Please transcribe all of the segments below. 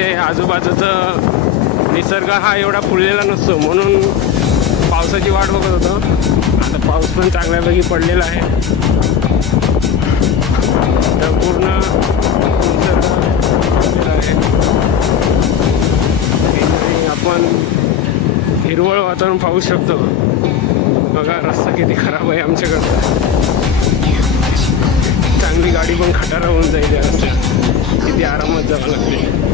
आहे, आजूबाजूचा निसर्ग हा एवढा फुललेला नसतो, म्हणून पावसाची वाट बघत होतो. आता पाऊस पण चांगल्यापैकी पडलेला आहे. तर पूर्ण आहे. आपण हिरवळ वातावरण पाहू शकतो. बघा रस्ता किती खराब आहे आमच्याकडचा. चांगली गाडी पण खटारा होऊन जाईल या रस्त्यात. किती आरामात जावं लागते.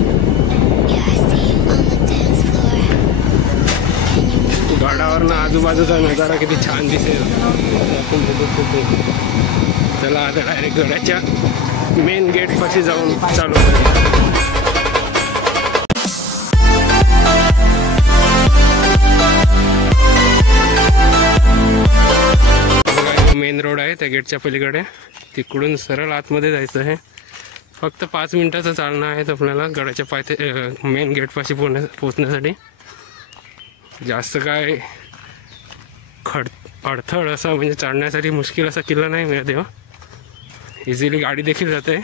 गडावरनं आजूबाजूचा नजारा किती छान दिसेल. चला आता डायरेक्ट गडाच्या मेन गेट पाशी जाऊन चालू करूया. मेन रोड आहे त्या गेटच्या पलीकडे, तिकडून सरळ आतमध्ये जायचं आहे. फक्त 5 मिनिटाचं चालणं आहे आपल्याला गडाच्या पायथ्या मेन गेटपाशी पोचण्यासाठी. जास्त काय अडथळ असा म्हणजे चढण्यासाठी मुश्किल असा किल्ला नाही मिळत तेव्हा. इझिली गाडी देखील जाते,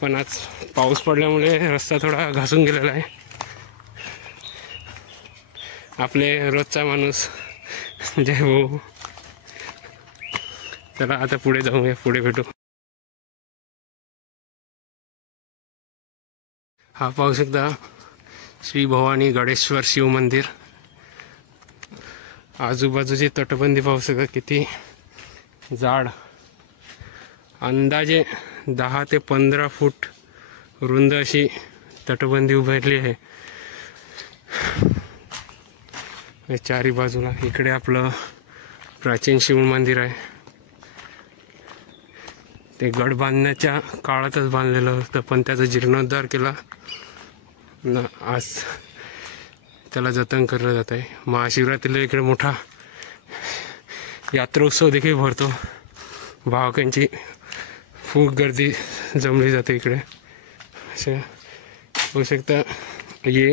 पण आज पाऊस पडल्यामुळे रस्ता थोडा घासून गेलेला आहे. आपले रोजचा माणूस जय भाऊ. चला आता पुढे जाऊया, पुढे भेटू. हा पाहू शकता श्री भवानी गणेश्वर शिव मंदिर. आजूबाजूची तटबंदी पाहू शकता किती जाड. अंदाजे 10 ते 15 फूट रुंद अशी तटबंदी उभारली आहे चारी बाजूला. इकडे आपलं प्राचीन शिव मंदिर आहे. ते गड बांधण्याच्या काळातच बांधलेलं होतं, पण त्याचा जीर्णोद्धार केला न आज त्याला जतन केलं जात आहे. महाशिवरात्रीला इकडे मोठा यात्रोत्सव देखील भरतो. भाविकांची खूप गर्दी जमली जाते इकडे. असे होऊ शकता हे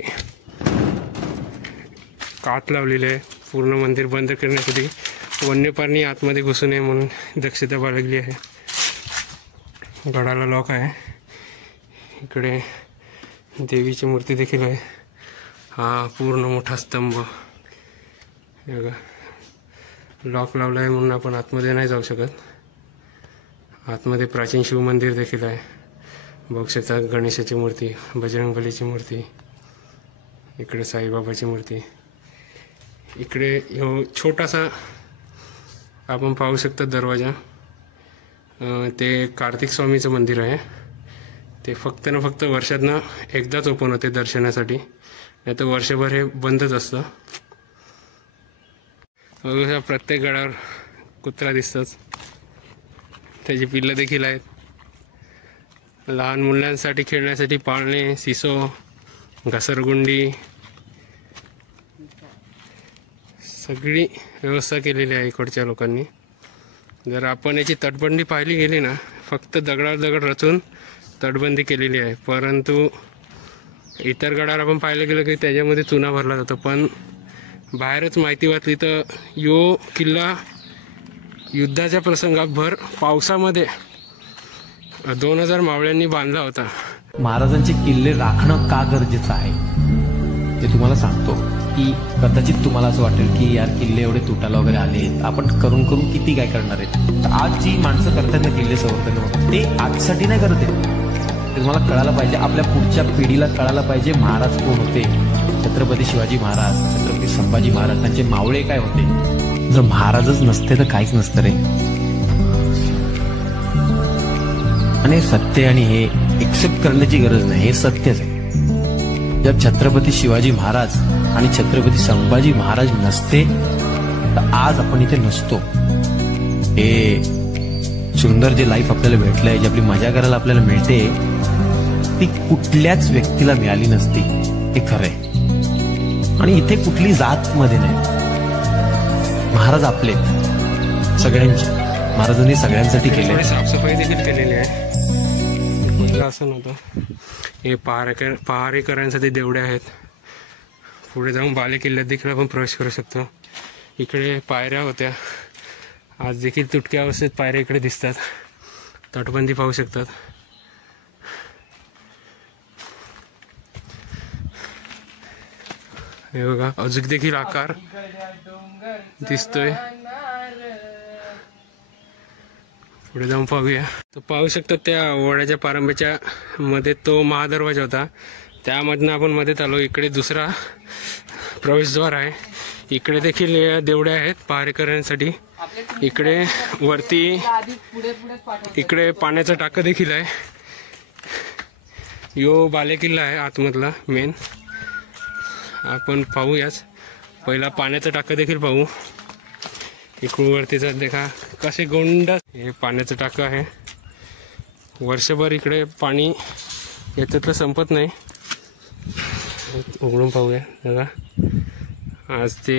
कात लावलेले आहे पूर्ण मंदिर बंद करण्यासाठी. वन्य प्राणी आतमध्ये घुसू नये म्हणून दक्षता बाळगली आहे. गडाला लॉक आहे. इकडे देवीची मूर्ती देखील आहे. हा पूर्ण मोठा स्तंभ बघा लॉक लावला आहे म्हणून आपण आतमध्ये नाही जाऊ शकत. आतमध्ये प्राचीन शिव मंदिर देखील आहे. बघू शकता गणेशाची मूर्ती, बजरंगबलीची मूर्ती, इकडे साईबाबाची मूर्ती. इकडे छोटासा आपण पाहू शकता दरवाजा. ते कार्तिक स्वामीचं मंदिर आहे. ते फक्त ना फक्त वर्षातनं एकदाच ओपन होते दर्शनासाठी, नाही तर वर्षभर हे बंदच असतं. प्रत्येक गडावर कुत्रा दिसतोच. त्याची पिल्लं देखील आहेत. लहान मुलांसाठी खेळण्यासाठी पाळणे, सिसो, घसरगुंडी सगळी व्यवस्था केलेली आहे इकडच्या लोकांनी. जर आपण याची तटबंदी पाहिली गेली ना, फक्त दगडावर दगड रचून तटबंदी केलेली आहे. परंतु इतर गडावर आपण पाहिलं गेलं की त्याच्यामध्ये चुना भरला जातो. पण बाहेरच माहिती वाचली तर यो किल्ला युद्धाच्या प्रसंगात भर पावसामध्ये 2000 मावळ्यांनी बांधला होता. महाराजांचे किल्ले राखणं का गरजेचं आहे ते तुम्हाला सांगतो. की कदाचित तुम्हाला असं वाटेल की यार किल्ले एवढे तुटायला वगैरे आले, आपण करून करून किती काय करणार आहेत. आज जी माणसं करतात ना किल्ले संवर्धन, ते आजसाठी नाही करत आहेत. ते तुम्हाला कळायला पाहिजे, आपल्या पुढच्या पिढीला कळायला पाहिजे महाराज कोण होते. छत्रपती शिवाजी महाराज, छत्रपती संभाजी महाराज, त्यांचे मावळे काय होते. जर महाराजच नसते तर काहीच नसतं रे. आणि सत्य आणि हे एक्सेप्ट करण्याची गरज नाही, हे सत्यच आहे. जर छत्रपती शिवाजी महाराज आणि छत्रपती संभाजी महाराज नसते तर आज आपण इथे नसतो. हे सुंदर जे लाईफ आपल्याला भेटलंय, जी आपली मजा करायला आपल्याला मिळते, ती कुठल्याच व्यक्तीला मिळाली नसती. हे खरंय. आणि इथे कुठली जात मध्ये नाही. महाराज आपले सगळ्यांचे, महाराजांनी सगळ्यांसाठी केले. साफसफाई देखील केलेली आहे. असं नव्हतं. हे पहारेकरांसाठी देवडे आहेत. पुढे जाऊन बाले किल्ल्यात देखील आपण प्रवेश करू शकतो. इकडे पायऱ्या होत्या, आज देखील तुटक्या अवस्थेत पायऱ्या इकडे दिसतात. तटबंदी पाहू शकतात. हे बघा अजून देखील आकार दिसतोय. पुढे जाऊन पाहूया. तर पाहू शकता त्या वड्याच्या पारंब्याच्या मध्ये तो महादरवाजा होता, त्यामधनं आपण मध्ये आलो. इकडे दुसरा प्रवेशद्वार आहे. इकडे देखील देवड्या आहेत पहारेकऱ्यांसाठी. इकडे वरती इकडे पाण्याचा टाका देखील आहे. यो बालेकिल्ला आहे आतमधला मेन. आपण पाहूयाच. पहिला पाण्याचा टाका देखील पाहू. इकडून वरतीचा देखा कसे गोंड. हे पाण्याचं टाकं आहे. वर्षभर इकडे पाणी याच्यातलं संपत नाही. उघडून पाहूया बघा. आज ते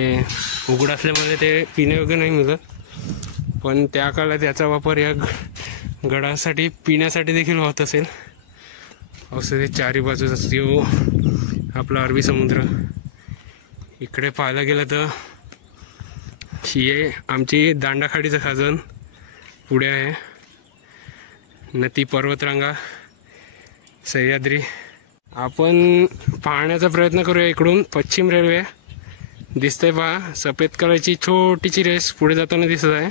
उघड असल्यामुळे ते पिण्यायोग्य नाही मिळत, पण त्या काळात याचा वापर या गडासाठी पिण्यासाठी देखील होत असेल. औषधी चारी बाजूचा यो आपला अरबी समुद्र. इकडे पाहायला गेलं तर ही आमची दांडाखाडीचं खाजण पुढे आहे. नदी पर्वतरांगा सह्याद्री आपण पाहण्याचा प्रयत्न करूया. इकडून पश्चिम रेल्वे दिसते पहा. सफेद कलरची छोटीची रेस पुढे जाताना दिसत आहे.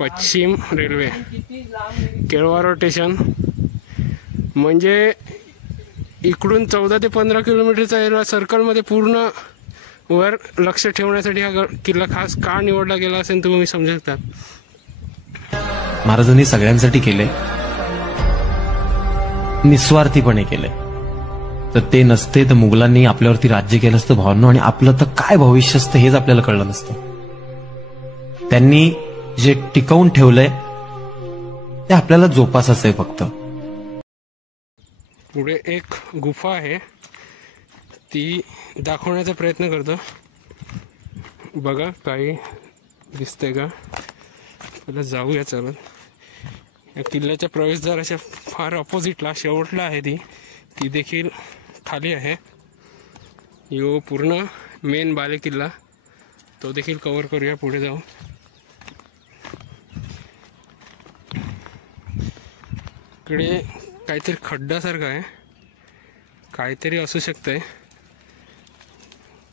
पश्चिम रेल्वे केळवा रोड स्टेशन. म्हणजे इकडून 14 ते 15 किलोमीटरचा एरिया सर्कलमध्ये पूर्ण वर लक्ष ठेवण्यासाठी हा किल्ला खास का निवडला गेला असेल तुम्ही समजू शकता. महाराजांनी सगळ्यांसाठी केले, निस्वार्थीपणे केले. तर ते नसते तर मुघलांनी आपल्यावरती राज्य केलं असतं भावांनो, आणि आपलं तर काय भविष्य असतं हेच आपल्याला कळलं नसतं. त्यांनी जे टिकवून ठेवलंय ते आपल्याला जोपासायचं आहे फक्त. पुढे एक गुफा आहे, ती दाखवण्याचा प्रयत्न करतो. बघा काही दिसतंय का. पहिला जाऊया चालत. या किल्ल्याच्या प्रवेशद्वाराच्या फार ऑपोजिटला शेवटला आहे ती देखील खाली आहे. यो पूर्ण मेन बाले किल्ला तो देखील कव्हर करूया पुढे जाऊ. इकडे काहीतरी खड्डासारखं आहे, काहीतरी असू शकतंय.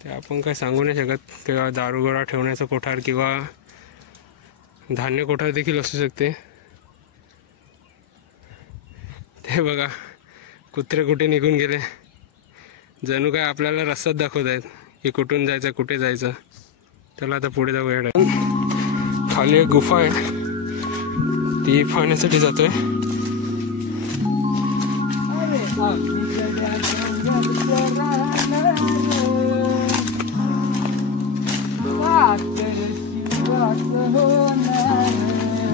ते आपण काय सांगू नाही शकत. किंवा दारुगोळा ठेवण्याचं कोठार किंवा धान्य कोठार देखील असू शकते. ते बघा कुत्रे कुठे निघून गेले. जणू काय आपल्याला रस्ताच दाखवत आहेत की कुठून जायचं कुठे जायचं. त्याला आता पुढे जाऊया. खाली एक गुफा आहे, ती पाहण्यासाठी जातोय.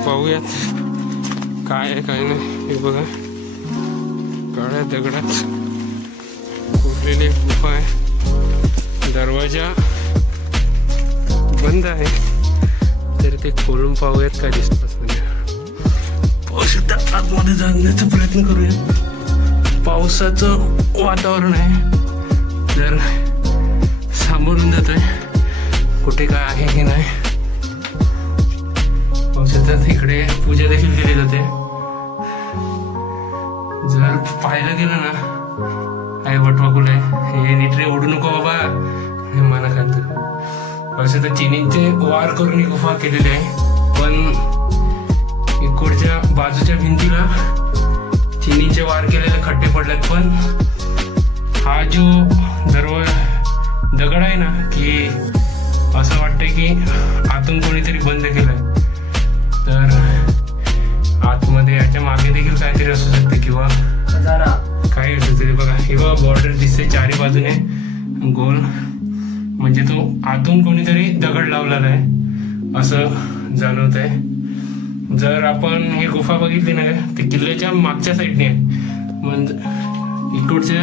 पाहूयात काय आहे काय नाही. हे बघा काळ्या दगडात कोरलेली गुफा आहे. दरवाजा बंद आहे, तरी ते खोलून पाहूयात काय दिसत. आतमध्ये जाण्याचा प्रयत्न करूया. पावसाचं वातावरण आहे, जर सांभाळून जातोय कुठे काय आहे की नाही. पावसात इकडे पूजा देखील केली जाते. जर पाहायला गेलं ना आहे वटवाकुल आहे. हे नीटरे उडू नको बाबा हे मना खात. पावसात चिनीचे वार करून ही गुफा केलेली आहे, पण इकडच्या बाजूच्या भिंतीला चिनीचे वार केलेले खड्डे पडलेत. पण हा जो दगड आहे ना की असं वाटतंय की आतून कोणीतरी बंद केलंय. तर आतमध्ये याच्या मागे देखील काहीतरी असू शकते किंवा काही असू शकते. बघा हे बघा बॉर्डर दिसते चारी बाजूने गोल, म्हणजे तो आतून कोणीतरी दगड लावलेला आहे असं जाणवत आहे. जर आपण ही गुफा बघितली ना ते किल्ल्याच्या मागच्या साईडने आहे. म्हणजे इकडच्या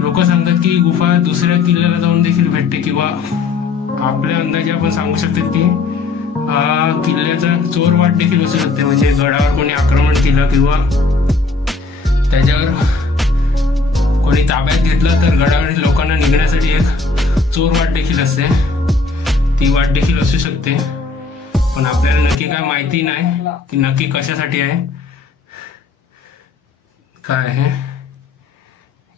लोक सांगतात की गुफा दुसऱ्या किल्ल्याला जाऊन देखील भेटते, किंवा आपल्या अंदाजे आपण सांगू शकतो की किल्ल्याचा चोरवाट देखील असू शकते. म्हणजे गडावर कोणी आक्रमण केलं किंवा त्याच्यावर कोणी ताब्यात घेतलं तर गडावरील लोकांना निघण्यासाठी एक चोरवाट देखील असते, ती वाट देखील असू शकते. पण आपल्याला नक्की काय माहिती नाही की नक्की कशासाठी आहे काय आहे.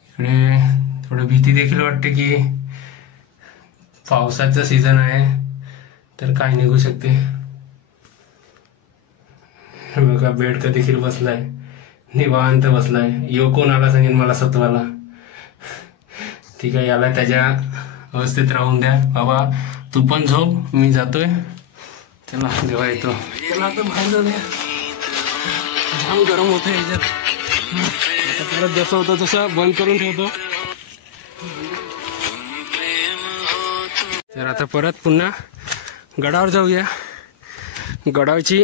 इकडे थोडी भीती देखील वाटते की पावसाचा सीझन आहे तर काय निघू शकते. बघा बेड का देखील बसलाय, निवांत बसलाय. यो कोण आला सांगेन मला सत्वाला. ठीक आहे, याला त्याच्या अवस्थेत राहून द्या. बाबा तू पण झोप, मी जातोय. चला जेव्हा येतो त्याला आता बाहेर जाऊया. जाम गरम होतं याच्यात. आता परत जसं होतं तसं बंद करून ठेवतो. तर आता परत पुन्हा गडावर जाऊया. गडावची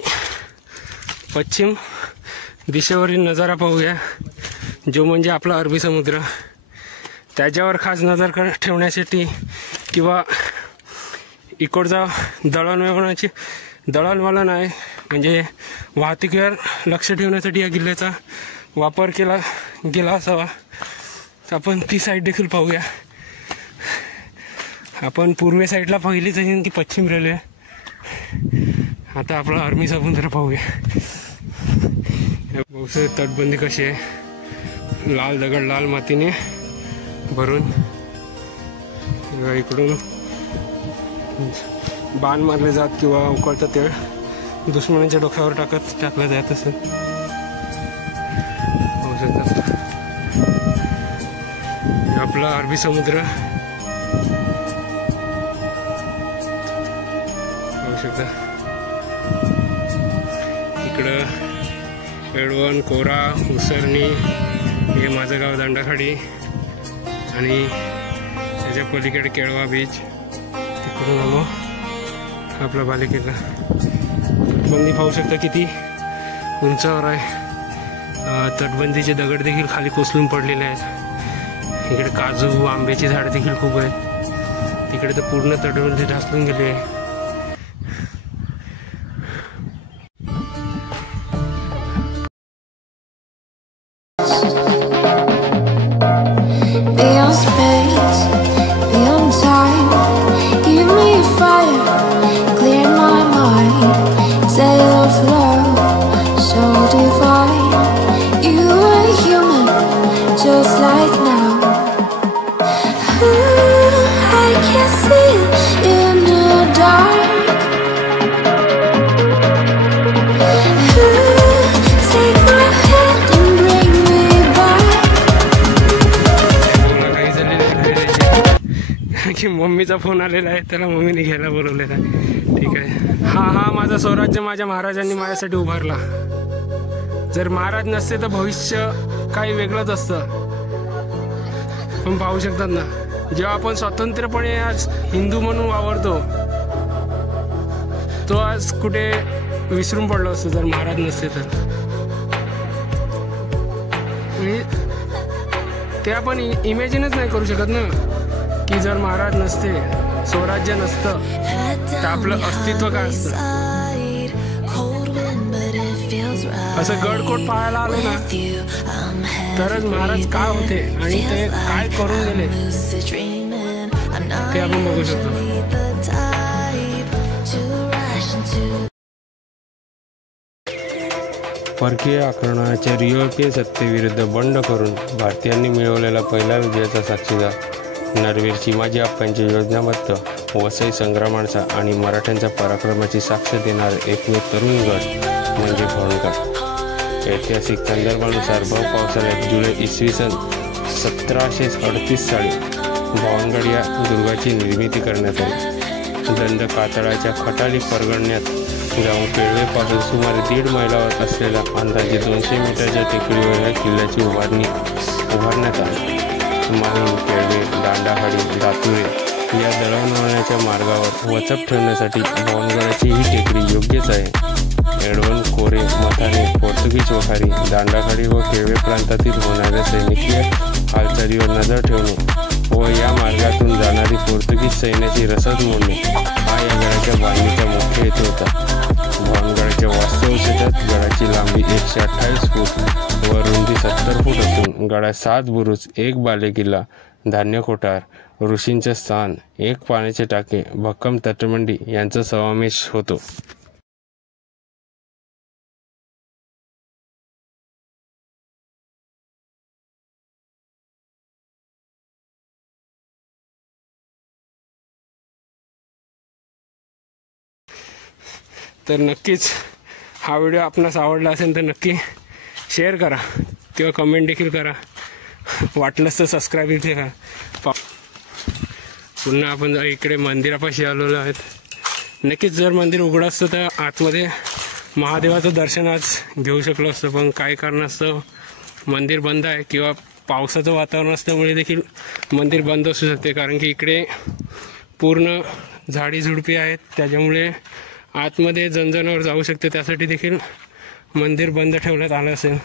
पश्चिम दिशेवरील नजारा पाहूया, जो म्हणजे आपला अरबी समुद्र. त्याच्यावर खास नजर ठेवण्यासाठी किंवा इकडचा दळणवळण आहे म्हणजे वाहतुकीवर लक्ष ठेवण्यासाठी या किल्ल्याचा वापर केला गेला असावा. आपण ती साईड देखील पाहूया. आपण पूर्वे साईडला पहिलीच आहे की पश्चिम रेल्वे. आता आपला अरबी समुद्र पाहूया. बहुसे तटबंदी कशी आहे, लाल दगड लाल मातीने भरून. इकडून बाण मारले जात किंवा उकळतं तेल दुश्मनाच्या डोक्यावर टाकलं जात असेल. आपला अरबी समुद्र पाहू शकता. इकडं पेडवण, कोरा, उसरणी, हे माझं गाव दांडाखाडी आणि त्याच्या पलीकडे केळवा बीच. तिकडून आलो आपला बालेकिल्ला. तटबंदी पाहू शकता किती उंचावर आहे. तटबंदीचे दगड देखील खाली कोसळून पडलेले आहेत. इकडे काजू आंब्याची झाडं देखील खूप आहेत. तिकडे तर पूर्ण तटबंदी ढासळून गेली आहे. Beyond space, beyond time, give me a fire, clear my mind, tale of love, so divine. You are human, just like now. I can see it in the dark. Take my hand and bring me back. की मम्मीचा phone आलेला आहे, त्याला मम्मीने घ्यायला बोलवलेला आहे. ठीक आहे. हा माझं स्वराज्य माझ्या महाराजांनी माझ्यासाठी उभारला. जर महाराज नसते तर भविष्य काही वेगळंच असतं. पण पाहू शकतात ना, जेव्हा आपण स्वतंत्रपणे आज हिंदू म्हणून वावरतो, तो आज कुठे विसरून पडलो असतो जर महाराज नसते तर. ते आपण इमॅजिनच नाही करू शकत ना की जर महाराज नसते, स्वराज्य नसतं तर आपलं अस्तित्व काय असतं. असं गडकोट पाहायला आलो ना तरच महाराज काय होते आणि ते काय करून गेले ते आपण बघू शकतो. परकीय आक्रमणाच्या युरोपियन सत्तेविरुद्ध बंड करून भारतीयांनी मिळवलेला पहिला विजयाचा साक्षीदार नरवीर चिमाजी आप्पांचे योजनाबद्ध वसई संग्रामांचा आणि मराठ्यांच्या पराक्रमाची साक्ष देणारे एकमेव तरुण गड म्हणजे भवनगड. ऐतिहासिक संदर्भानुसार भर पावसाळ्यात जुलै इसवी सन 1738 साली भवनगड या दुर्गाची निर्मिती करण्यात आली. दंड कातळाच्या खटाली परगण्यात जाऊन केळवेपासून सुमारे 1.5 मैलावर असलेल्या अंदाजे 200 मीटरच्या टेकडीवर या किल्ल्याची उभारण्यात आली. माहीम, केळवे, दांडाखाडी, दातुरे या दळणवळणाच्या मार्गावर वचप ठेवण्यासाठी भवनगडाची ही टेकडी योग्यच आहे. एडवण, कोरे, मथाने, पोर्तुगीज वखारी, दांडाखाडी व केळवे प्रांतातील होणाऱ्या सैनिकीय हालचालीवर नजर ठेवणे व या मार्गातून जाणारी पोर्तुगीज सैन्याची रसद मोडणे हा या गडाच्या बांधणीचा मुख्य हेतू होता. भवनगडाच्या वास्तव क्षेत्रात गडाची लांबी 128 फूट व रुंदी 70 फूट असून गडात 7 बुरुज, 1 बालेकिल्ला, धान्य कोठार, ऋषींचे स्थान, 1 पाण्याचे टाके, भक्कम तटबंदी यांचा समावेश होतो. तर नक्कीच हा व्हिडिओ आपणास आवडला असेल तर नक्की शेअर करा किंवा कमेंट देखील करा, वाटलंच तर सबस्क्राईब देखील करा. पुन्हा आपण इकडे मंदिरापाशी आलेलो आहेत. नक्कीच जर मंदिर उघडं असतं तर आतमध्ये महादेवाचं दर्शन आज घेऊ शकलो असतं, पण काही कारणास्तव मंदिर बंद आहे किंवा पावसाचं वातावरण असल्यामुळे देखील मंदिर बंद असू शकते. कारण की इकडे पूर्ण झाडी झुडपी आहेत, त्याच्यामुळे आतमध्ये जणजणावर जाऊ शकते, त्यासाठी देखील मंदिर बंद ठेवण्यात आलं असेल.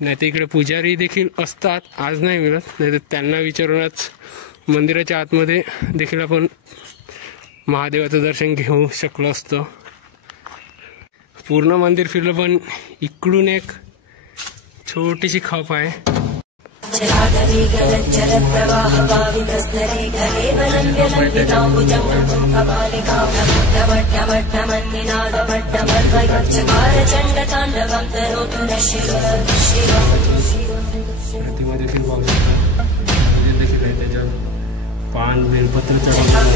नाही तर इकडे पुजारी देखील असतात, आज नाही मिळत, नाही तर त्यांना विचारूनच मंदिराच्या आतमध्ये देखील आपण महादेवाचं दर्शन घेऊ शकलो असतो. पूर्ण मंदिर फिरलं, पण इकडून एक छोटीशी खप आहे. प्रतिमा देखील पाहू शकता, मंदिर देखील आहे, त्याच्यात पान बेलपत्र चढवलं.